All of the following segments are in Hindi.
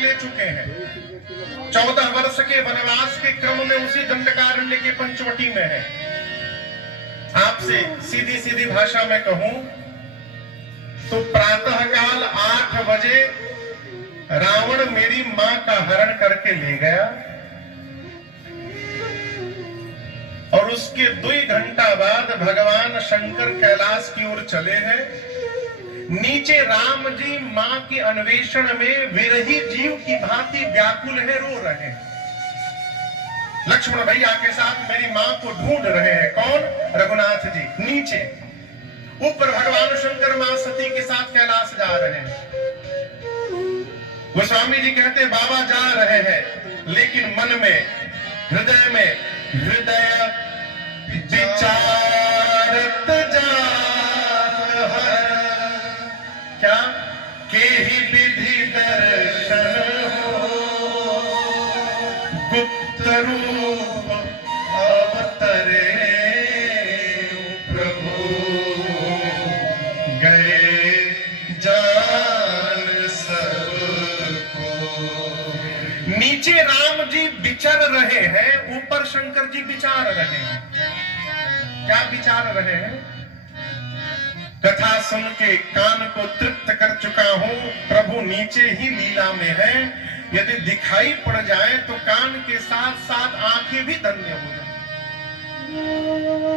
ले चुके हैं। 14 वर्ष के वनवास के क्रम में उसी दंडकारण्य के पंचवटी में है। आपसे सीधी सीधी भाषा में कहूं तो प्रातःकाल 8 बजे रावण मेरी मां का हरण करके ले गया और उसके 2 घंटा बाद भगवान शंकर कैलाश की ओर चले हैं। नीचे राम जी मां के अन्वेषण में विरही जीव की भांति व्याकुल है, रो रहे हैं। लक्ष्मण भैया के साथ मेरी मां को ढूंढ रहे हैं। कौन? रघुनाथ जी। नीचे ऊपर भगवान शंकर मां सती के साथ कैलाश जा रहे हैं। गोस्वामी जी कहते बाबा जा रहे हैं लेकिन मन में, हृदय में हृदय विचारत जा क्या के ही विधि दर्शन हो, गुप्त रूप अवतरे प्रभु, गए जान सबको। नीचे राम जी विचर रहे हैं, ऊपर शंकर जी विचार रहे हैं। क्या विचार रहे हैं? कथा सुन के कान को तृप्त कर चुका हूं, प्रभु नीचे ही लीला में है। यदि दिखाई पड़ जाए तो कान के साथ साथ आंखें भी धन्य हो जाए।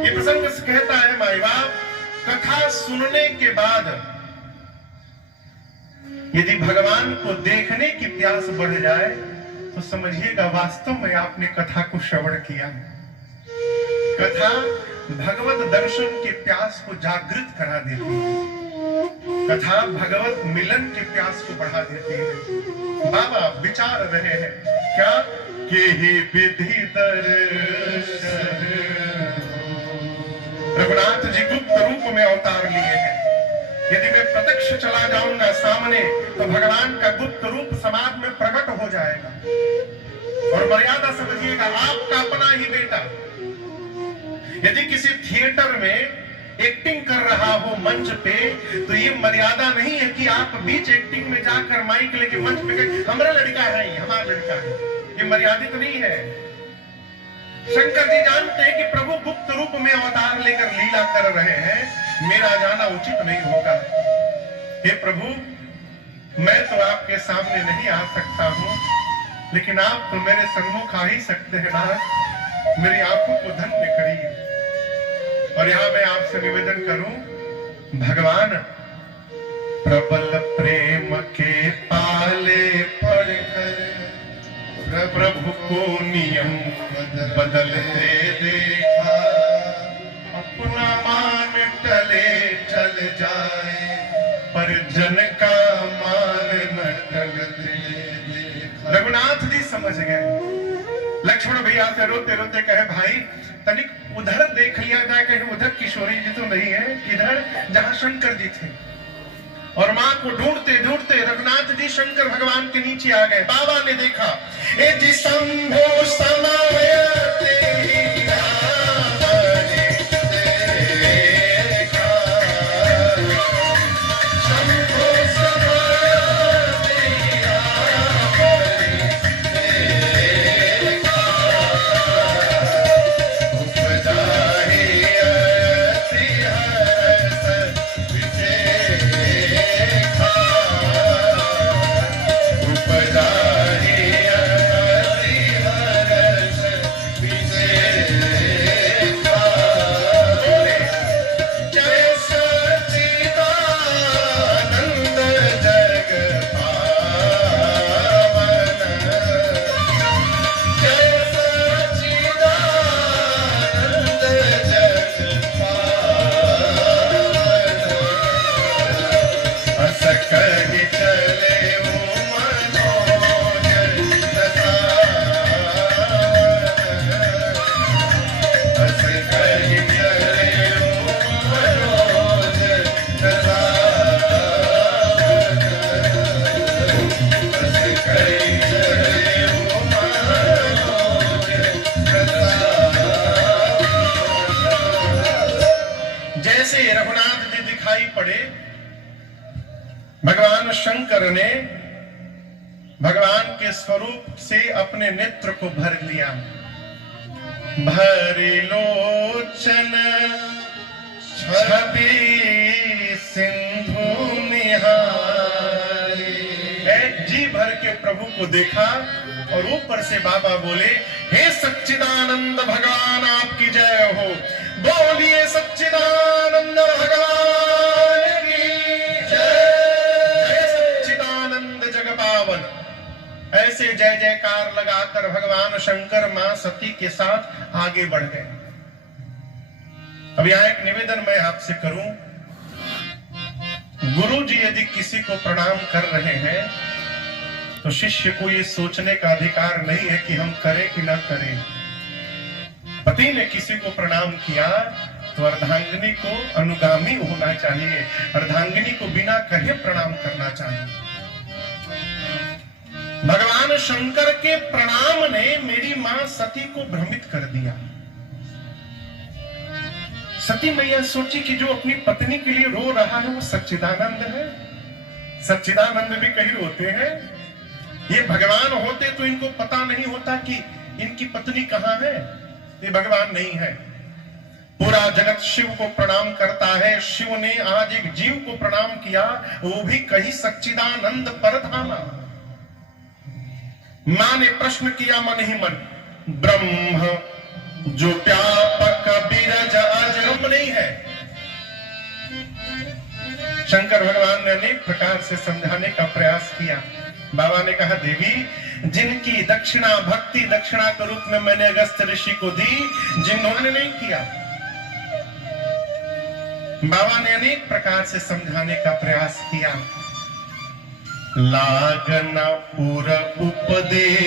ये प्रसंग कहता है माई बाप, कथा सुनने के बाद यदि भगवान को देखने की प्यास बढ़ जाए तो समझिएगा वास्तव में आपने कथा को श्रवण किया। कथा भगवत दर्शन की प्यास को जागृत करा देती है। कथा भगवत मिलन की प्यास को बढ़ा देती है। बाबा विचार रहे हैं क्या के ही विधि दर्शन। रघुनाथ जी गुप्त रूप में अवतार लिए हैं। यदि मैं प्रत्यक्ष चला जाऊंगा सामने तो भगवान का गुप्त रूप समाज में प्रकट हो जाएगा। और मर्यादा समझिएगा, आपका अपना ही बेटा यदि किसी थिएटर में एक्टिंग कर रहा हो मंच पे, तो ये मर्यादा नहीं है कि आप बीच एक्टिंग में जाकर माइक लेके मंच पे गए हमारा लड़का है, हमारा लड़का है। ये मर्यादित नहीं है। शंकर जी जानते हैं कि प्रभु गुप्त रूप में अवतार लेकर लीला कर रहे हैं, मेरा जाना उचित नहीं होगा। हे प्रभु, मैं तो आपके सामने नहीं आ सकता हूं, लेकिन आप तो मेरे सम्मुख आ ही सकते हैं ना। मेरी आंखों को धन्य करिए। और यहां मैं आपसे निवेदन करूं, भगवान प्रबल प्रेम के पाले पड़कर प्रभु को नियम बदलते देखा। अपना मान टले चल जाए पर जन का मान न टलते देखा। रघुनाथ जी समझ गए। लक्ष्मण भैया से रोते रोते कहे भाई तनिक उधर देख लिया जाए, कहीं उधर किशोरी जी तो नहीं है, किधर? जहां शंकर जी थे। और मां को ढूंढते ढूंढते रघुनाथ जी शंकर भगवान के नीचे आ गए। बाबा ने देखा, ए जी शंभो समायते भगवान शंकर ने भगवान के स्वरूप से अपने नेत्र को भर लिया। भर लोचन छवि सिंधु निहारी। जी भर के प्रभु को देखा और ऊपर से बाबा बोले, हे सच्चिदानंद भगवान आपकी जय हो। बोलिए सच्चिदानंद भगवान की जय। जय सच्चिदानंद जगपावन। ऐसे जय जयकार लगाकर भगवान शंकर मां सती के साथ आगे बढ़ गए। अब यहां एक निवेदन मैं आपसे करूं, गुरु जी यदि किसी को प्रणाम कर रहे हैं तो शिष्य को ये सोचने का अधिकार नहीं है कि हम करें कि ना करें। पति ने किसी को प्रणाम किया तो अर्धांगिनी को अनुगामी होना चाहिए, अर्धांगिनी को बिना कहे प्रणाम करना चाहिए। भगवान शंकर के प्रणाम ने मेरी मां सती को भ्रमित कर दिया। सती मैया सोची कि जो अपनी पत्नी के लिए रो रहा है वो सच्चिदानंद है। सच्चिदानंद भी कहीं रोते हैं। ये भगवान होते तो इनको पता नहीं होता कि इनकी पत्नी कहां है। ये भगवान नहीं है। पूरा जगत शिव को प्रणाम करता है। शिव ने आज एक जीव को प्रणाम किया, वो भी कहीं सच्चिदानंद परधामा। मां ने प्रश्न किया मन ही मन, ब्रह्म जो व्यापक बिरज अजरम नहीं है। शंकर भगवान ने अनेक प्रकार से समझाने का प्रयास किया। बाबा ने कहा, देवी जिनकी दक्षिणा भक्ति दक्षिणा के रूप में मैंने अगस्त ऋषि को दी, जिन्होंने नहीं किया। बाबा ने अनेक प्रकार से समझाने का प्रयास किया। लागना पूर उपदेश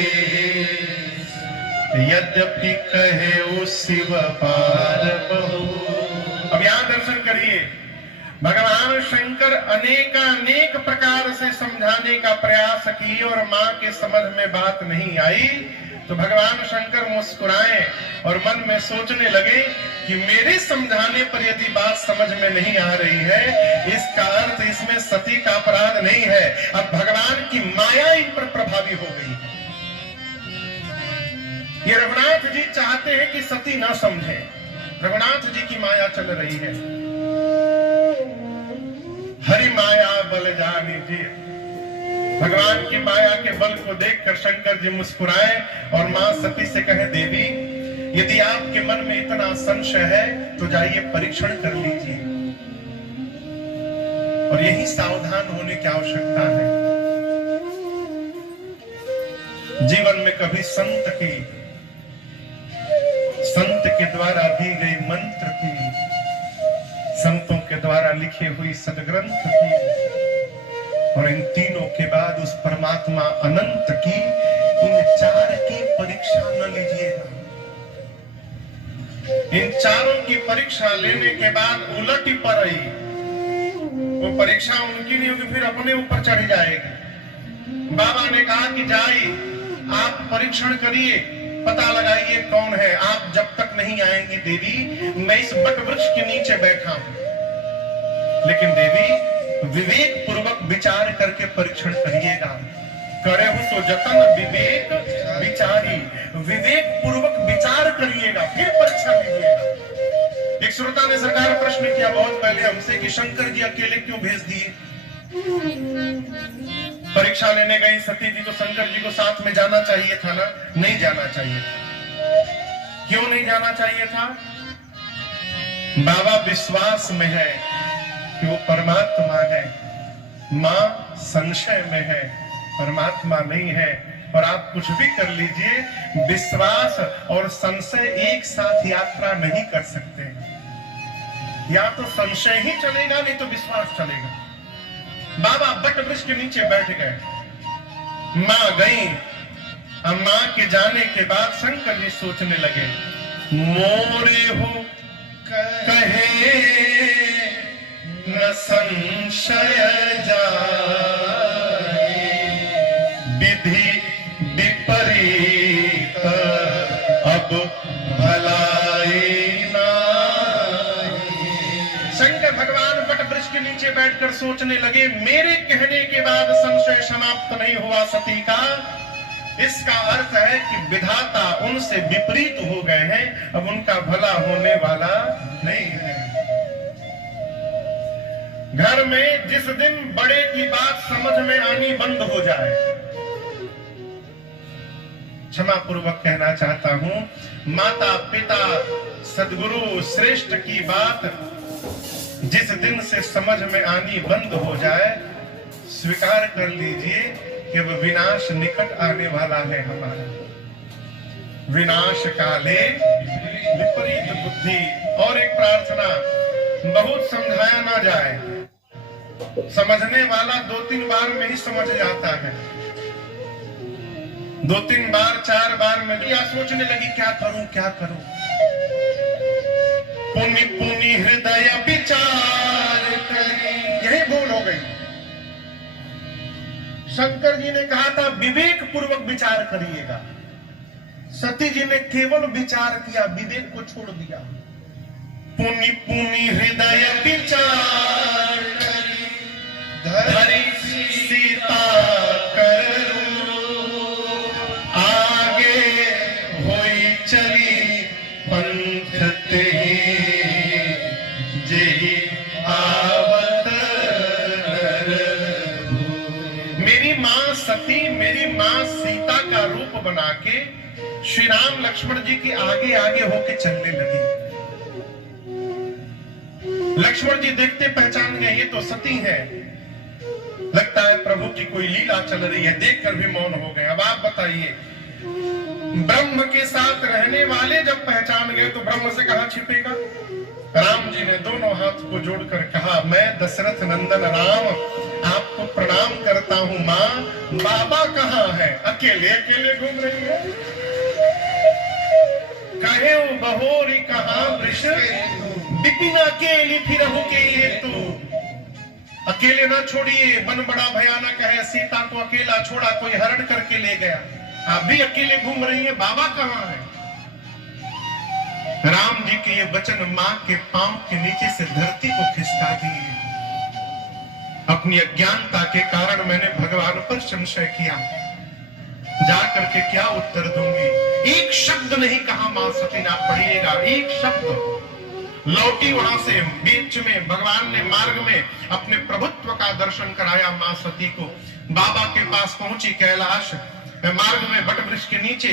यद्यपि कहे ओ शिव पार बहु। अब यहां दर्शन करिए, भगवान शंकर अनेक प्रकार से समझाने का प्रयास किए और मां के समझ में बात नहीं आई तो भगवान शंकर मुस्कुराए और मन में सोचने लगे कि मेरे समझाने पर यदि बात समझ में नहीं आ रही है, इसका अर्थ इसमें सती का अपराध नहीं है। अब भगवान की माया इन पर प्रभावी हो गई है। ये रघुनाथ जी चाहते हैं कि सती न समझे। रघुनाथ जी की माया चल रही है। हरि माया बल जानिए। भगवान की माया के बल को देखकर शंकर जी मुस्कुराए और मां सती से कहे, देवी यदि आपके मन में इतना संशय है तो जाइए परीक्षण कर लीजिए। और यही सावधान होने की आवश्यकता है। जीवन में कभी संत के द्वारा दी गई मंत्र की, संतों के द्वारा लिखी हुई सदग्रंथ की और इन तीनों के बाद उस परमात्मा अनंत की, इन चार की परीक्षा न लीजिएगा। इन चारों की परीक्षा लेने के बाद उलट ही पर आई, वो परीक्षा उनकी नहीं होगी, फिर अपने ऊपर चढ़ जाएगी। बाबा ने कहा कि जाइए आप परीक्षण करिए, पता लगाइए कौन है। आप जब तक नहीं आएंगी देवी, मैं इस बट वृक्ष के नीचे बैठा हूं, लेकिन देवी विवेक पूर्वक विचार करके परीक्षण करिएगा। करे हो सो जतन विवेक विचारी। विवेक पूर्वक विचार करिएगा, फिर परीक्षा लीजिएगा। एक श्रोता ने सरकार प्रश्न किया बहुत पहले हमसे कि शंकर जी अकेले क्यों भेज दिए। परीक्षा लेने गई सती जी तो शंकर जी को साथ में जाना चाहिए था ना? नहीं जाना चाहिए। क्यों नहीं जाना चाहिए था? बाबा विश्वास में है कि वो परमात्मा है, मां संशय में है, परमात्मा नहीं है। और आप कुछ भी कर लीजिए, विश्वास और संशय एक साथ यात्रा नहीं कर सकते। या तो संशय ही चलेगा, नहीं तो विश्वास चलेगा। बाबा बट वृक्ष के नीचे बैठ गए, मां गई। अब मां के जाने के बाद शंकर जी सोचने लगे, मोरे हो कहे न संशय जाए, विधि विपरीत अब भलाई नाई। शंकर भगवान बट वृक्ष के के नीचे बैठकर सोचने लगे, मेरे कहने के बाद संशय समाप्त नहीं हुआ सती का, इसका अर्थ है कि विधाता उनसे विपरीत हो गए हैं, अब उनका भला होने वाला नहीं है। घर में जिस दिन बड़े की बात समझ में आनी बंद हो जाए, क्षमा पूर्वक कहना चाहता हूं, माता पिता सदगुरु श्रेष्ठ की बात जिस दिन से समझ में आनी बंद हो जाए, स्वीकार कर लीजिए कि वह विनाश निकट आने वाला है हमारा। विनाश काले विपरीत बुद्धि। और एक प्रार्थना, बहुत समझाया ना जाए, समझने वाला 2-3 बार में ही समझ जाता है, 2-3 बार 4 बार में या सोचने लगी क्या करूं क्या करूं। पुनि पुनि हृदय विचार करी, यही भूल हो गई। शंकर जी ने कहा था विवेक पूर्वक विचार करिएगा, सती जी ने केवल विचार किया, विवेक को छोड़ दिया। पुनि पुनि हृदय विचार करी, धरी सीता करू, आगे होई चली पंथ ते जेहि आवत। मेरी मां सती, मेरी मां सीता का रूप बना के श्री राम लक्ष्मण जी के आगे आगे होके चलने लगी। लक्ष्मण जी देखते पहचान गए, ये तो सती है, लगता है प्रभु की कोई लीला चल रही है, देखकर भी मौन हो गए। अब आप बताइए, ब्रह्म के साथ रहने वाले जब पहचान गए तो ब्रह्म से कहां छिपेगा। राम जी ने दोनों हाथ को जोड़कर कहा, मैं दशरथ नंदन राम आपको प्रणाम करता हूं। मां, बाबा कहां है? अकेले अकेले घूम रही है। कहे बहोरी कहां वृष, विपिन अकेली फिरहु के हेतु। अकेले ना छोड़िए, मन बड़ा भयानक है, सीता को अकेला छोड़ा, कोई हरण करके ले गया, आप भी अकेले घूम रही है, बाबा कहां है? राम जी के ये वचन मां के पांव के नीचे से धरती को खिसका दिए। अपनी अज्ञानता के कारण मैंने भगवान पर संशय किया, जाकर के क्या उत्तर दूंगी। एक शब्द नहीं कहा मां सती, ना पढ़िएगा एक शब्द। लौटी वहां से, बीच में भगवान ने मार्ग में अपने प्रभुत्व का दर्शन कराया मां सती को। बाबा के पास पहुंची कैलाश, मार्ग में बट वृक्ष के नीचे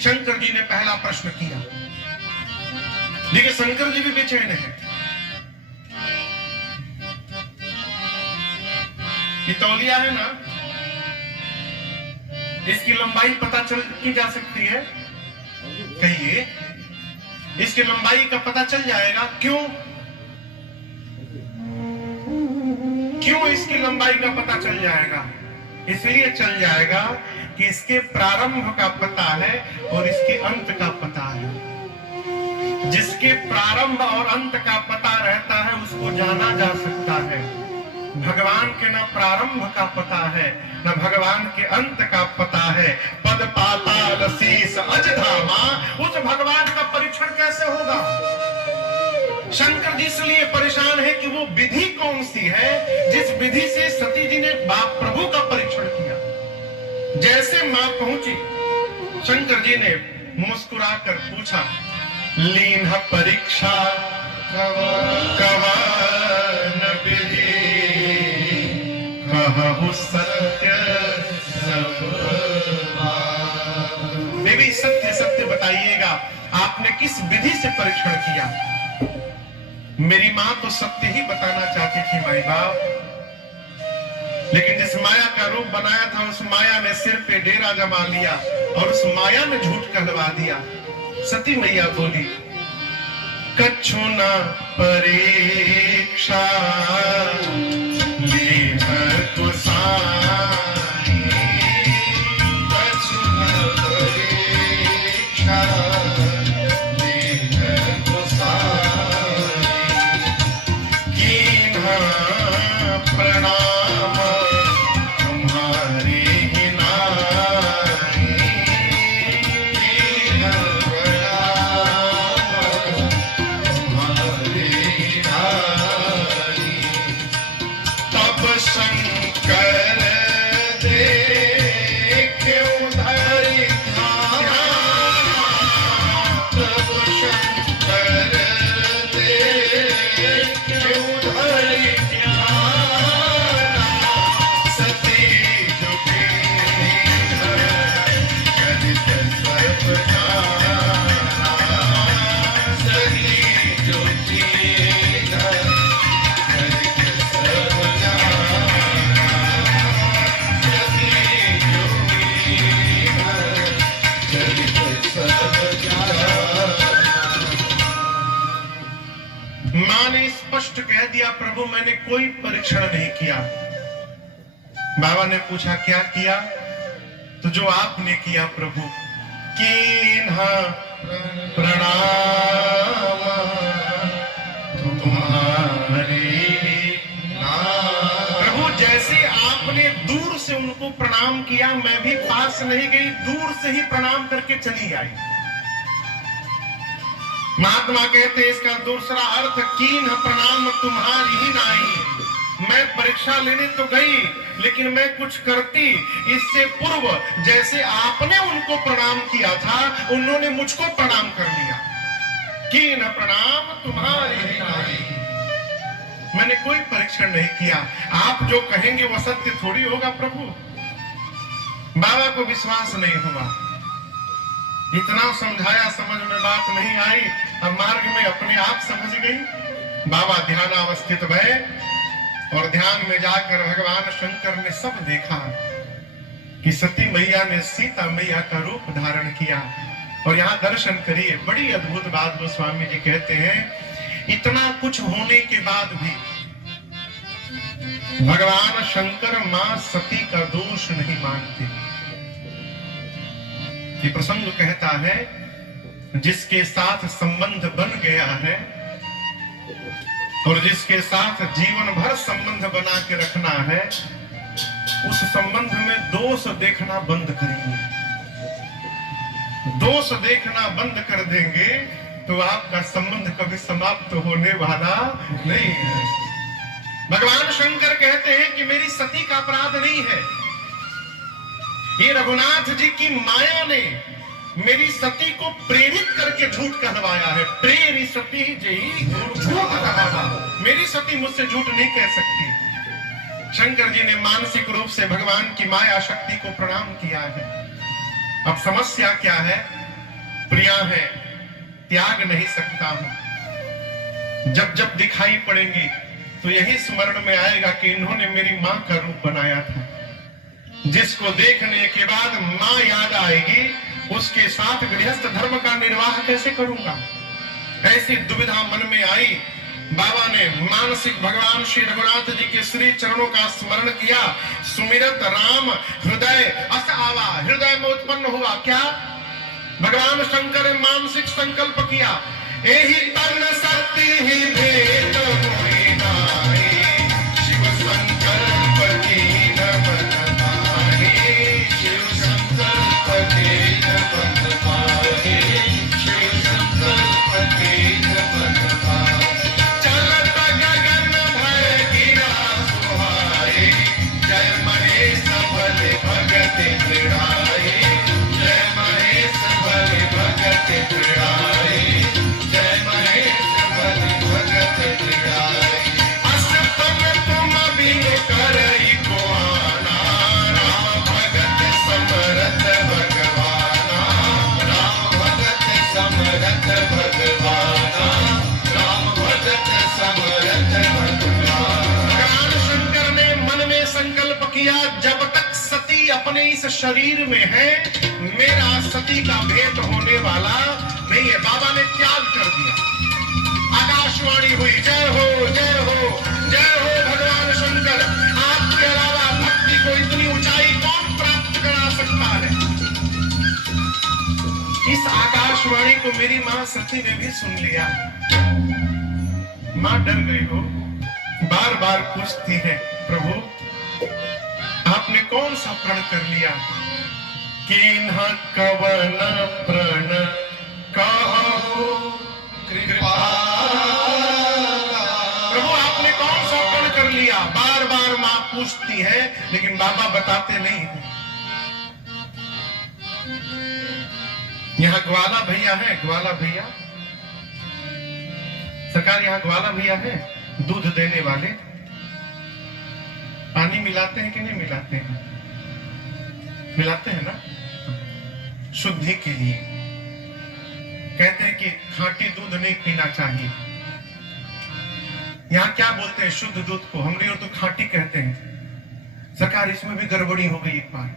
शंकर जी ने पहला प्रश्न किया। देखिए शंकर जी भी बेचैन है। ये तौलिया है ना, इसकी लंबाई पता चल की जा सकती है? कहिए, इसकी लंबाई का पता चल जाएगा। क्यों? क्यों इसकी लंबाई का पता चल जाएगा? इसलिए चल जाएगा कि इसके प्रारंभ का पता है और इसके अंत का पता है। जिसके प्रारंभ और अंत का पता रहता है उसको जाना जा सकता है। भगवान के न प्रारंभ का पता है न भगवान के अंत का पता है। पद पाताल शीस अजधामा, उस भगवान का परीक्षण कैसे होगा? शंकर जी इसलिए परेशान है कि वो विधि कौन सी है जिस विधि से सती जी ने बाप प्रभु का परीक्षण किया। जैसे मां पहुंची, शंकर जी ने मुस्कुराकर पूछा, लीन परीक्षा कवन विधि, कहु सत्य सब बात। देवी सत्य सत्य बताइएगा, आपने किस विधि से परीक्षण किया? मेरी मां तो सत्य ही बताना चाहती थी माई बाप, लेकिन जिस माया का रूप बनाया था उस माया ने सिर पे डेरा जमा लिया और उस माया में झूठ कहलवा दिया। सती मैया बोली, कछु न परीक्षा लीन कुसाई, कछु न परीक्षा लीन कुसाई, कीन्हा प्रणाम तुम्हारी ही नाई, कीन्हा प्रणाम तुम्हारी ही नाई। दिया प्रभु मैंने कोई परीक्षण नहीं किया। बाबा ने पूछा क्या किया? तो जो आपने किया प्रभु, कीन्हा प्रणाम तुम्हारे नाम। प्रभु जैसे आपने दूर से उनको प्रणाम किया, मैं भी पास नहीं गई, दूर से ही प्रणाम करके चली आई। महात्मा कहते इसका दूसरा अर्थ कीन प्रणाम तुम्हारी ही नाई। मैं परीक्षा लेने तो गई लेकिन मैं कुछ करती इससे पूर्व जैसे आपने उनको प्रणाम किया था उन्होंने मुझको प्रणाम कर लिया। कीन प्रणाम तुम्हारी ही नाई। मैंने कोई परीक्षण नहीं किया, आप जो कहेंगे वो सत्य थोड़ी होगा प्रभु। बाबा को विश्वास नहीं हुआ, इतना समझाया समझ में बात नहीं आई, अब मार्ग में अपने आप समझ गई। बाबा ध्यानावस्थित भये और ध्यान में जाकर भगवान शंकर ने सब देखा कि सती मैया ने सीता मैया का रूप धारण किया। और यहाँ दर्शन करिए, बड़ी अद्भुत बात गोस्वामी जी कहते हैं, इतना कुछ होने के बाद भी भगवान शंकर मां सती का दोष नहीं मानते। ये प्रसंग कहता है जिसके साथ संबंध बन गया है और जिसके साथ जीवन भर संबंध बना के रखना है, उस संबंध में दोष देखना बंद करेंगे। दोष देखना बंद कर देंगे तो आपका संबंध कभी समाप्त होने वाला नहीं है। भगवान शंकर कहते हैं कि मेरी सती का अपराध नहीं है, ये रघुनाथ जी की माया ने मेरी सती को प्रेरित करके झूठ कहलवाया है। प्रेरी सती जी झूठ कहलवा, मेरी सती मुझसे झूठ नहीं कह सकती। शंकर जी ने मानसिक रूप से भगवान की माया शक्ति को प्रणाम किया है। अब समस्या क्या है? प्रिया है, त्याग नहीं सकता हूं। जब जब दिखाई पड़ेंगी तो यही स्मरण में आएगा कि इन्होंने मेरी मां का रूप बनाया था। जिसको देखने के बाद मां याद आएगी, उसके साथ गृहस्थ धर्म का निर्वाह कैसे करूंगा? ऐसी दुविधा मन में आई। बाबा ने मानसिक भगवान श्री रघुनाथ जी के श्री चरणों का स्मरण किया। सुमिरत राम हृदय अस आवा, हृदय में उत्पन्न हुआ क्या? भगवान शंकर ने मानसिक संकल्प किया, एहि तन सत्य ही भेद मोहि नाहि, शिव संकल्प कीन बन पाहि, शिव संकल्प कीन बन पाहि, शिव संकल्प कीन बन पाहि। चलत गगन भय गिरा सुहाए, जय महेश बल भगति दृढ़ाए, जय महेश बल भगति दृढ़ाए, जय महेश बल भगति दृढ़ाए। असतम तुम बिन करई को आना, राम भगत समरथ भगवाना, राम भगत समरथ भगवाना, राम भगत समरथ भगवाना। भगवान शंकर ने मन में संकल्प किया, जब तक सती अपने इस शरीर में है मेरा सती का भेंट होने वाला नहीं है। बाबा ने त्याग कर दिया। आकाशवाणी हुई, जय हो जय हो जय हो भगवान शंकर, आपके अलावा भक्ति को इतनी ऊंचाई कौन प्राप्त करा सकता है? इस आकाशवाणी को मेरी मां सती ने भी सुन लिया। मां डर गई हो, बार बार पूछती है, प्रभु आपने कौन सा प्रण कर लिया? किन्हा कवन प्रण कहो कृपा। प्रभु आपने कौन सा प्रण कर लिया? बार बार मां पूछती है लेकिन बाबा बताते नहीं है। यहाँ ग्वाला भैया है, ग्वाला भैया सरकार, यहाँ ग्वाला भैया है दूध देने वाले, पानी मिलाते हैं कि नहीं मिलाते हैं? मिलाते हैं ना, शुद्धि के लिए। कहते हैं कि खाटी दूध नहीं पीना चाहिए। यहाँ क्या बोलते हैं शुद्ध दूध को? हमने और तो खाटी कहते हैं। सरकार इसमें भी गड़बड़ी हो गई। एक बार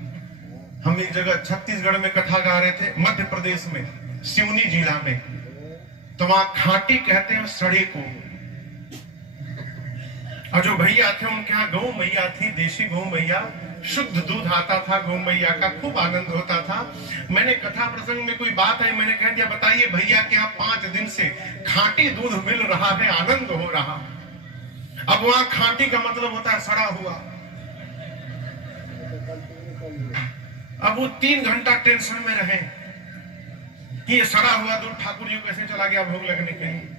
हम एक जगह छत्तीसगढ़ में कथा गा रहे थे, मध्य प्रदेश में सिवनी जिला में, तो वहां खाटी कहते हैं सड़े को, और जो भैया थे उनके यहाँ गौ मैया थी, देशी गौ मैया, शुद्ध दूध आता था गौ मैया का, खूब आनंद होता था। मैंने कथा प्रसंग में कोई बात है, मैंने कह दिया बताइए भैया के यहाँ 5 दिन से खांटी दूध मिल रहा है, आनंद हो रहा। अब वहां खांटी का मतलब होता है सड़ा हुआ। अब वो 3 घंटा टेंशन में रहे कि ये सड़ा हुआ दूध ठाकुर जी कैसे चला गया भोग लगने के लिए।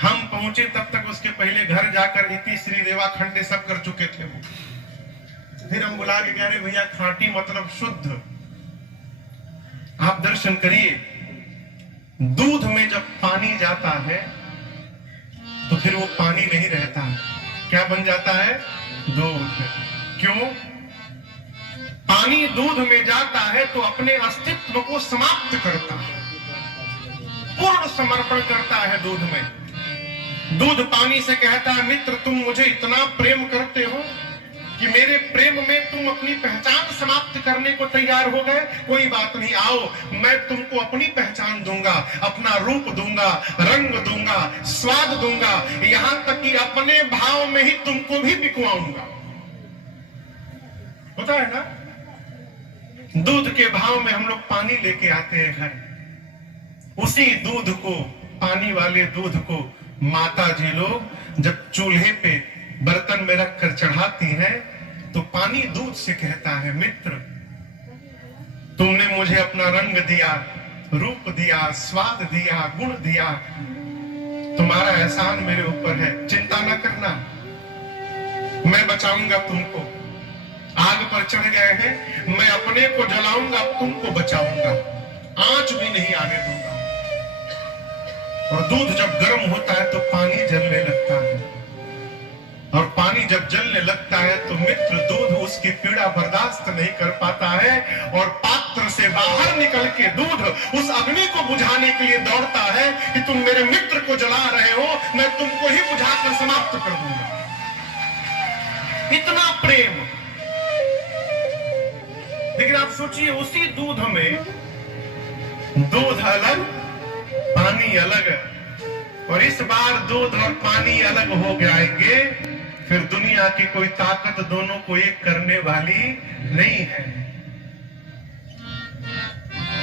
हम पहुंचे तब तक उसके पहले घर जाकर इति श्री देवा खंडे सब कर चुके थे वो। फिर हम बुला के कह रहे भैया खांटी मतलब शुद्ध, आप दर्शन करिए। दूध में जब पानी जाता है तो फिर वो पानी नहीं रहता, क्या बन जाता है? दूध। क्यों? पानी दूध में जाता है तो अपने अस्तित्व को समाप्त करता है, पूर्ण समर्पण करता है दूध में। दूध पानी से कहता है मित्र तुम मुझे इतना प्रेम करते हो कि मेरे प्रेम में तुम अपनी पहचान समाप्त करने को तैयार हो गए। कोई बात नहीं, आओ मैं तुमको अपनी पहचान दूंगा, अपना रूप दूंगा, रंग दूंगा, स्वाद दूंगा, यहां तक कि अपने भाव में ही तुमको भी बिकवाऊंगा। होता है ना, दूध के भाव में हम लोग पानी लेके आते हैं घर। उसी दूध को, पानी वाले दूध को माता जी लोग जब चूल्हे पे बर्तन में रखकर चढ़ाती हैं तो पानी दूध से कहता है मित्र तुमने मुझे अपना रंग दिया, रूप दिया, स्वाद दिया, गुण दिया, तुम्हारा एहसान मेरे ऊपर है, चिंता न करना, मैं बचाऊंगा तुमको। आग पर चढ़ गए हैं, मैं अपने को जलाऊंगा, तुमको बचाऊंगा, आंच भी नहीं आने दूंगा। और दूध जब गर्म होता है तो पानी जलने लगता है, और पानी जब जलने लगता है तो मित्र दूध उसकी पीड़ा बर्दाश्त नहीं कर पाता है और पात्र से बाहर निकल के दूध उस अग्नि को बुझाने के लिए दौड़ता है कि तुम मेरे मित्र को जला रहे हो, मैं तुमको ही बुझाकर समाप्त कर दूंगा। इतना प्रेम। लेकिन आप सोचिए उसी दूध में दूध अलग, पानी अलग, और इस बार दूध और पानी अलग हो जाएंगे, फिर दुनिया की कोई ताकत दोनों को एक करने वाली नहीं है।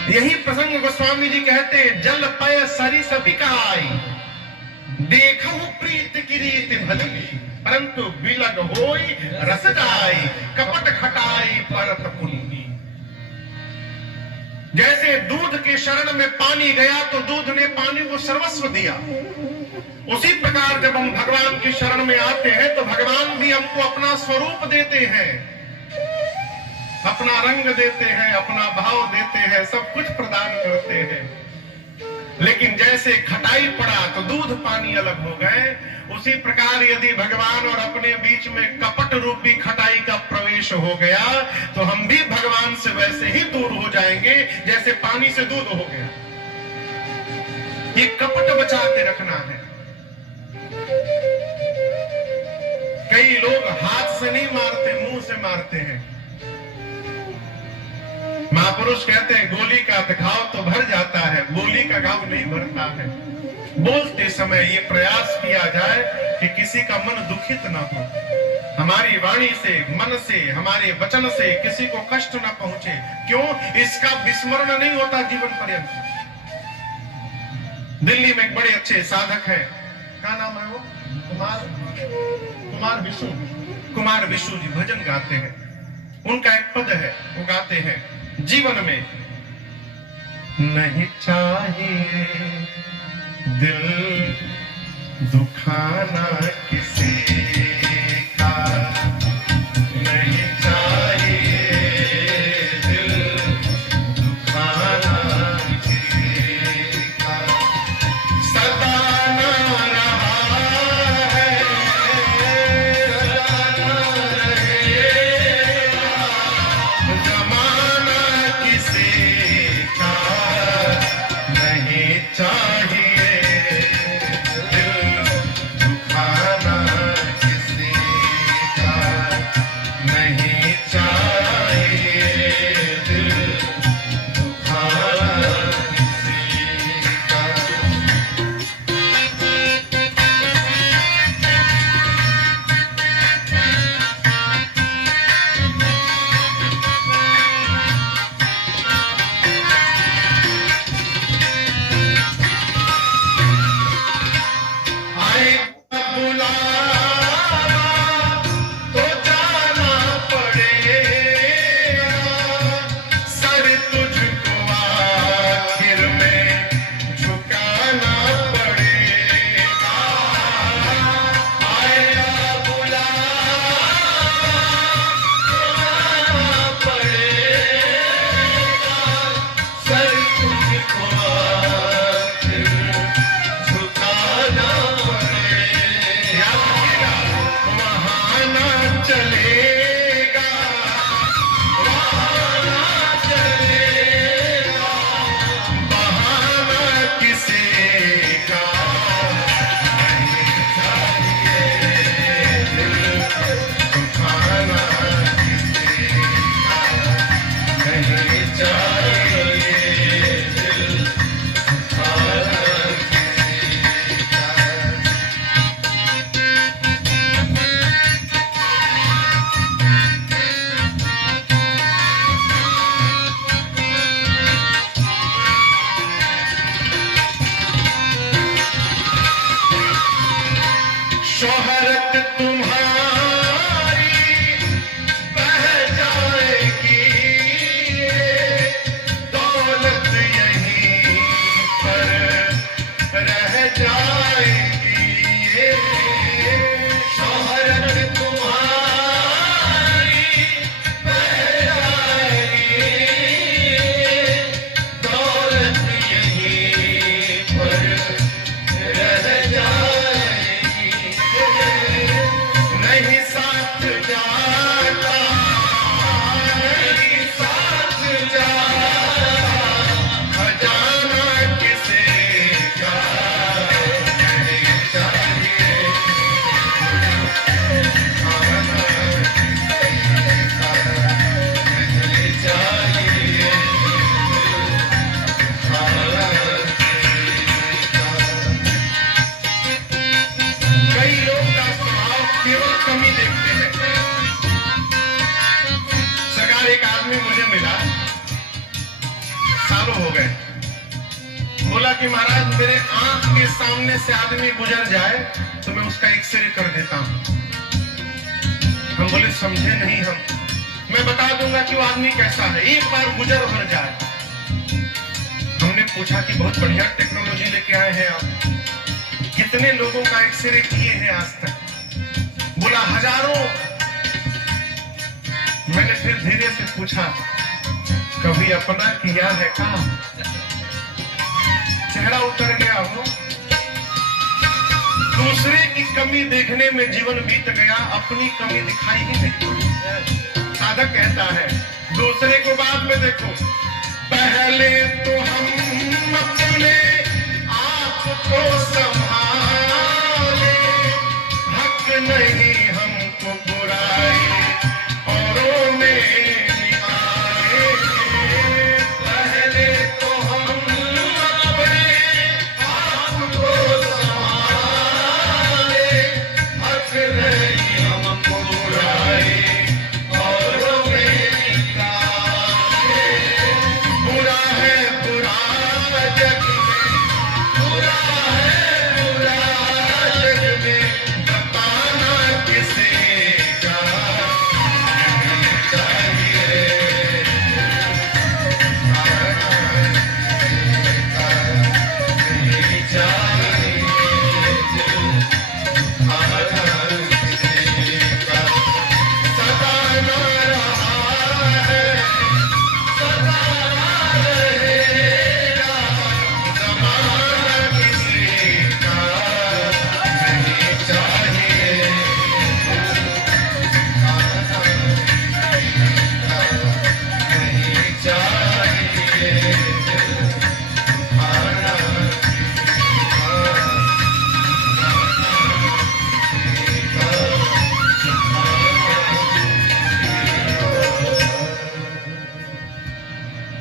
यही प्रसंग गोस्वामी जी कहते, जल पय सरी सपिकाई, देखो प्रीत की रीत भली, परंतु बिलग होई रस जाई, कपट खटाई परत पुनी। जैसे दूध के शरण में पानी गया तो दूध ने पानी को सर्वस्व दिया, उसी प्रकार जब हम भगवान की शरण में आते हैं तो भगवान भी हमको अपना स्वरूप देते हैं, अपना रंग देते हैं, अपना भाव देते हैं, सब कुछ प्रदान करते हैं। लेकिन जैसे खटाई पड़ा तो दूध पानी अलग हो गए, उसी प्रकार यदि भगवान और अपने बीच में कपट रूपी खटाई का प्रवेश हो गया तो हम भी भगवान से वैसे ही दूर हो जाएंगे जैसे पानी से दूध हो गया। ये कपट बचा के रखना है। कई लोग हाथ से नहीं मारते, मुंह से मारते हैं। महापुरुष कहते हैं गोली का घाव तो भर जाता है, बोली का घाव नहीं भरता है। बोलते समय ये प्रयास किया जाए कि किसी का मन दुखित ना हो, हमारी वाणी से, मन से, हमारे वचन से किसी को कष्ट ना पहुंचे। क्यों? इसका विस्मरण नहीं होता जीवन पर्यंत। दिल्ली में एक बड़े अच्छे साधक हैं, क्या नाम है वो? कुमार विशु जी भजन गाते हैं। उनका एक पद है, वो गाते हैं, जीवन में नहीं चाहिए दिल दुखाना किसी का, नहीं चाहिए दिल दुखाना किसी का, सताना रहा है, सताना रहेगा, जमाना किसी का नहीं चाहिए दिल दुखाना हो गए। बोला कि महाराज मेरे आंख के सामने से आदमी गुजर जाए तो मैं उसका एक्सरे कर देता हूं। हम बोले समझे नहीं हम, मैं बता दूंगा कि वो आदमी कैसा है, एक बार गुजर भर जाए। हमने पूछा कि बहुत बढ़िया टेक्नोलॉजी लेके आए हैं आप, कितने लोगों का एक्सरे किए हैं आज तक? बोला हजारों। मैंने फिर धीरे से पूछा कभी अपना किया है का? चेहरा उतर गया हो। दूसरे की कमी देखने में जीवन बीत गया, अपनी कमी दिखाई ही नहीं पड़ी। साधक कहता है दूसरे को बाद में देखो, पहले तो हम अपने आप को संभाले, हक नहीं हमको बुराई औरों में निकाले। पहले तो हम अपने आप को संभाले, हक नहीं हमको बुराई औरों में निकाले। बुरा है बुरा जग में, बुरा है बुरा जग में, बताना किसे का चाहिए। नहीं चाहिए सताना रहा है, सताना रहेगा, जमाना किसी का नहीं चाहिए। नहीं चाहिए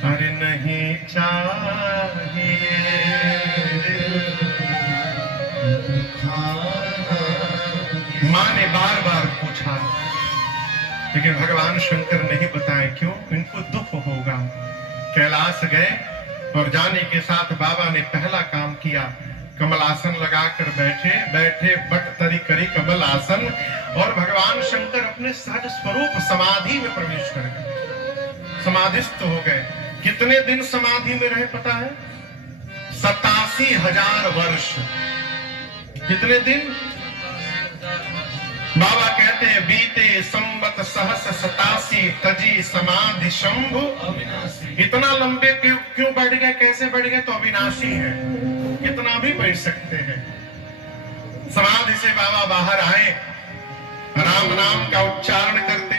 अरे नहीं चाहिए मां ने बार बार पूछा, लेकिन भगवान शंकर नहीं बताए क्यों? इनको दुख होगा। कैलाश गए और जाने के साथ बाबा ने पहला काम किया, कमलासन लगाकर बैठे बट तरी करी कमल आसन, और भगवान शंकर अपने सहज स्वरूप समाधि में प्रवेश कर गए, समाधिस्थ हो गए। कितने दिन समाधि में रहे पता है? 87,000 वर्ष। कितने दिन? बाबा कहते हैं बीते संवत सहस 87 तजी समाधि शंभु। इतना लंबे क्यों बढ़ गए, कैसे बढ़ गए? तो अविनाशी है, कितना भी बढ़ सकते हैं। समाधि से बाबा बाहर आए, राम नाम का उच्चारण करते